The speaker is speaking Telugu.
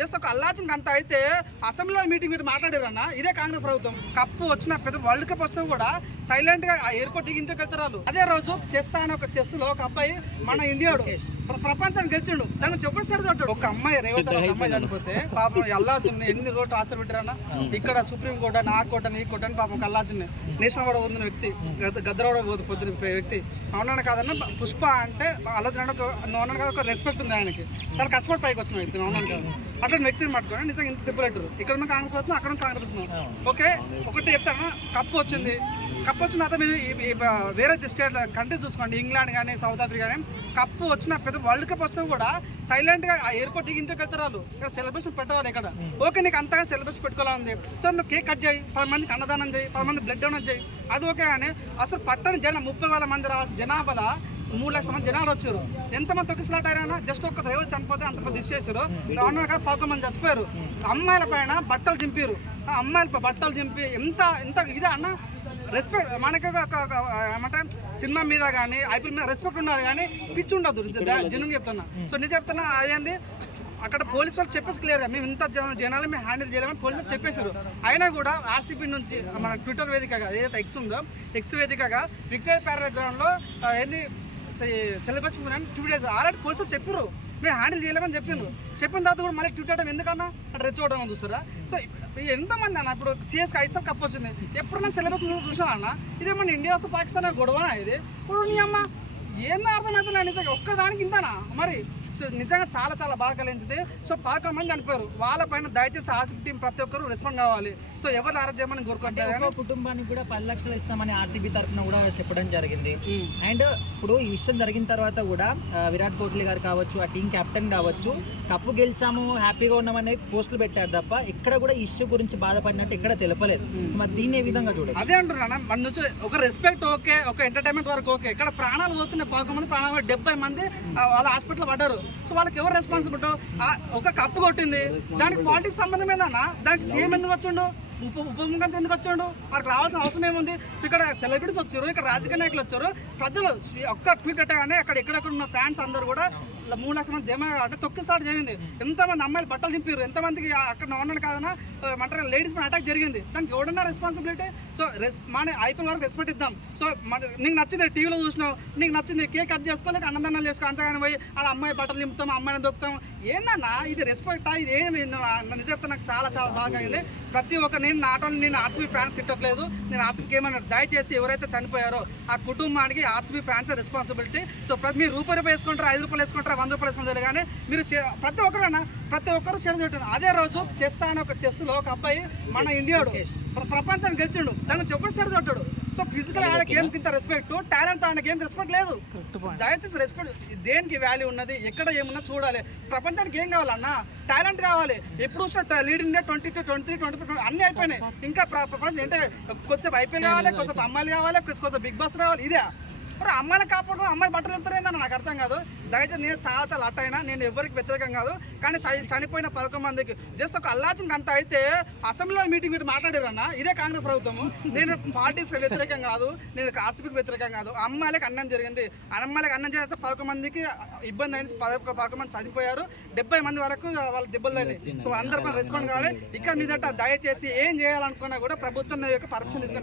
జస్ట్ ఒక అల్లాచం అంత అయితే అసెంబ్లీలో మీటింగ్ మీరు మాట్లాడారన్న. ఇదే కాంగ్రెస్ ప్రభుత్వం. కప్పు వచ్చిన పెద్ద వరల్డ్ కప్ వచ్చినా కూడా సైలెంట్గా ఎయిర్పోర్ట్ దిగి ఇంటికి వెళ్తారు అదే రోజు చెస్ అని ఒక చెస్లో ఒక అబ్బాయి మన ఇండియాడు ప్ర- ప్రపంచాన్ని గెలిచిండు. దాన్ని చెప్పు స్టార్ట్ కొట్టాడు ఒక అమ్మాయి రేవతి అనే అమ్మాయి చనిపోతే పాపం అల్లాచుంది ఎన్ని రోజులు టార్చర్ పెట్టారన్న ఇక్కడ సుప్రీం కోర్టు నా కోర్టు నీ కోర్టు అని పాపం అల్లాచుంది నేషనల్ పొందిన వ్యక్తి. గద్దరవాడ పొందిన వ్యక్తి. అవునని కాదన్న పుష్ప అంటే అల్లాచున్ ఒక అవునని కాదు ఒక రెస్పెక్ట్ ఉంది ఆయనకి. చాలా కష్టపడి పైకి వచ్చిన వ్యక్తి అవునని కాదు. అట్లాంటి వ్యక్తిని పట్టుకొని నిజంగా ఇంత తిప్పలేటరు ఇక్కడ ఉన్న కాంగ్రెస్ అక్కడ కాంగ్రెస్ వస్తుంది ఓకే ఒకటి చెప్తాను? కప్పు వచ్చింది. కప్ వచ్చిన తర్వాత మీరు వేరే స్టేట్ కంట్రీస్ చూసుకోండి. ఇంగ్లాండ్ కానీ సౌత్ ఆఫ్రికా కానీ కప్పు వచ్చిన పెద్ద వరల్డ్ కప్ వచ్చినా కూడా సైలెంట్గా ఆ ఎయిర్పోర్ట్ దిగి ఇంటికి వెళ్తారు వాళ్ళు. ఇక్కడ సెలబ్రేషన్ పెట్టవాలి ఇక్కడ. ఓకే నీకు అంతగా సెలబ్రేషన్ పెట్టుకోవాలని సో నువ్వు కేక్ కట్ చేయి పది మందికి అన్నదానం చేయి పది మంది బ్లడ్ డొనేట్ చేయి. అది ఓకే కానీ అసలు పట్టణ జనం ముప్పై వేల మంది రావాల్సిన జనాభాలో మూడు లక్షల మంది జనాలు వచ్చారు. ఎంతమంది తొక్కిసలాట అయినా జస్ట్ ఒక డ్రైవర్ చనిపోతే అంతమంది ఇచ్చేసారు రాను పదకొండు మంది చచ్చిపోయారు. అమ్మాయిల పైన బట్టలు దింపారు ఆ అమ్మాయిల బట్టలు దింపి ఎంత ఎంత ఇదే అన్న రెస్పెక్ట్ మనకి ఒక- ఒక- ఏమంటే సినిమా మీద కానీ ఐపీఎల్ మీద రెస్పెక్ట్ ఉండాలి కానీ పిచ్చి ఉండదు. జనం చెప్తున్నా. సో నేను చెప్తున్నా అదేంది? అక్కడ పోలీస్ వాళ్ళు చెప్పేసి క్లియర్గా మేము ఇంత జనాలు మేము హ్యాండిల్ చేయలేమని పోలీసు వాళ్ళు చెప్పేశారు. అయినా కూడా ఆర్సీపీ నుంచి మన ట్విట్టర్ వేదికగా ఏదైతే ఎక్స్ ఉందో ఎక్స్ వేదికగా విక్టోరియా ప్యారాగ్రౌండ్లో ఏంది? సిలబస్ ఉన్నాయని ట్వీట్ డేస్ ఆల్రెడీ పోలీసులు చెప్పారు మేము హ్యాండిల్ చేయలేమని చెప్పిండ్రు చెప్పిన తర్వాత కూడా మళ్ళీ ట్విట్ చేయడం ఎందుకన్నా? అక్కడ రెచ్చోవడం చూస్తారా? సో ఎంతమంది అన్న ఇప్పుడు సిఎస్కి ఐసా కప్ వచ్చింది. ఎప్పుడన్నా సిలబస్ చూసాను అన్న? ఇదే మన ఇండియా వస్తే పాకిస్తాన్ గొడవనా ఇది? ఇప్పుడు నీ అమ్మ ఏందో అర్థమవుతుంది నిజంగా ఒక్కదానికి ఇంతనా? మరి నిజంగా చాలా చాలా బాగా కలిగించింది. సో పదకొండు మంది చనిపోయారు. వాళ్ళ పైన దయచేసి ఆర్సీపీ టీం ప్రతి ఒక్కరు రెస్పాండ్ కావాలి. సో ఎవరు అరెస్ట్ చేయమని కోరుకుంటారు కుటుంబానికి కూడా పది లక్షలు ఇస్తామని ఆర్సీబీ తరఫున కూడా చెప్పడం జరిగింది. అండ్ ఇప్పుడు ఈ విషయం జరిగిన తర్వాత కూడా విరాట్ కోహ్లీ గారు కావచ్చు ఆ టీం కెప్టెన్ కావచ్చు కప్పు గెలిచాము హ్యాపీగా ఉన్నామని పోస్టులు పెట్టారు తప్ప ఎక్కడ కూడా ఇష్యూ గురించి బాధపడినట్టు ఎక్కడ తెలపలేదు. సో మరి దీన్ని ఏ విధంగా చూడాలి అదే అంటున్నా మన నుంచి ఒక రెస్పెక్ట్ ఓకే ఒక ఎంటర్టైన్మెంట్ వరకు ఓకే ఇక్కడ ప్రాణాలు పోతున్నాయి పదకొండు మంది ప్రాణాలు డెబ్బై మంది వాళ్ళ హాస్పిటల్ పడ్డారు. సో వాళ్ళకి ఎవరు రెస్పాన్సిబిలిటీ ఒక కప్పు కొట్టింది. దానికి పాలిటిక్స్ సంబంధం ఏందన్నా దానికి సీఎం ఎందుకు వచ్చిండు? ఉప ఉప ముఖ్యమంత్రి ఎందుకు వచ్చాడు? వాళ్ళకి రావాల్సిన అవసరం ఏముంది? సో ఇక్కడ సెలబ్రిటీస్ వచ్చారు ఇక్కడ రాజకీయ నాయకులు వచ్చారు. ప్రజలు ఒక్క ట్వీట్ అట్టగానే అక్కడ ఎక్కడెక్కడ ఉన్న ఫ్యాన్స్ అందరూ కూడా మూడు లక్షల మంది జమ అంటే తొక్కి స్టార్ట్ జరిగింది. ఎంతమంది అమ్మాయిలు బట్టలు చింపారు ఎంతమందికి అక్కడ ఉన్నాను కాదన్నా మంటారు లేడీస్ పైన అటాక్ జరిగింది. దానికి ఎవడన్నా రెస్పాన్సిబిలిటీ సో రెస్ మన ఐపీఎల్ వరకు రెస్పెక్ట్ ఇద్దాం. సో మన నీకు నచ్చింది టీవీలో చూసినావు నీకు నచ్చింది కేక్ కట్ చేసుకోలేక అన్నదానాలు చేసుకో అంతగాని పోయి ఆ అమ్మాయి బట్టలు నింపుతాం అమ్మాయిని దొక్కుతాం. ఏందన్నా ఇది రెస్పెక్ట్ ఇది ఏమి? నిజంగా నాకు చాలా చాలా బాగా అయింది. ప్రతి ఒక్క నేను నాట్ ఓన్లీ నేను ఆర్సీబీ ఫ్యాన్ తిట్టట్లేదు. నేను ఆర్సీబీకి ఏమన్నా దయచేసి ఎవరైతే చనిపోయారో ఆ కుటుంబానికి ఆర్సీబీ ఫ్యాన్స్ రెస్పాన్సిబిలిటీ సో ప్రతి మీరు రూపాయి రూపాయలు వేసుకుంటారు ఐదు రూపాయలు వేసుకుంటారు? వంద రూపాయలు వేసుకుంటారు కానీ మీరు ప్రతి ఒక్కరు ప్రతి ఒక్కరు షేర్ పెట్టారు అదే రోజు చెస్ అని ఒక చెస్లో ఒక అబ్బాయి మన ఇండియాడు ప్ర- ప్రపంచాన్ని గెలిచిండు. దాన్ని చెప్పు స్టార్ట్ కొట్టాడు సో ఫిజికల్ ఆడ గేమ్ కింద రెస్పెక్ట్ టాలెంట్ ఆడ గేమ్ రెస్పెక్ట్ లేదు. దయచేసి రెస్పెక్ట్ దేనికి వాల్యూ ఉన్నది? ఎక్కడ ఏమున్నా చూడాలి. ప్రపంచానికి ఏం కావాలన్నా టాలెంట్ కావాలి. ఎప్పుడు lead India twenty two twenty three twenty four అన్ని అయిపోయినాయి. ఇంకా ప్ర- ప్రపంచం అంటే కొద్దిసేపు ఐపీఎల్ కావాలి కొద్దిసేపు అమ్మాయిలు కావాలి కొద్దిసేపు బిగ్ బాస్ కావాలి. ఇదే. మరి అమ్మాయిని కాపాడు అమ్మాయి బట్టలు ఎంతైందని నాకు అర్థం కాదు. దయచేసి నేను చాలా చాలా అట్ అయినా నేను ఎవరికి వ్యతిరేకం కాదు. కానీ చనిపోయిన పదకొండు మందికి. జస్ట్ ఒక అల్లాచం అంత అయితే అసెంబ్లీలో మీటింగ్ మీరు మాట్లాడారన్న. ఇదే కాంగ్రెస్ ప్రభుత్వము నేను పార్టీస్కి వ్యతిరేకం కాదు నేను ఆర్సీపీకి వ్యతిరేకం కాదు. అమ్మాయిలకు అన్నం జరిగింది. అమ్మాయిలకు అన్నం చేస్తే పదకొండు మందికి ఇబ్బంది అయింది. పదకొండు మంది చనిపోయారు. డెబ్బై మంది వరకు వాళ్ళ దెబ్బలు తగినాయి సో అందరూ రెస్పాండ్ కావాలి. ఇక్కడ మీదట దయచేసి ఏం చేయాలనుకున్నా కూడా ప్రభుత్వం యొక్క పర్మిషన్ తీసుకుని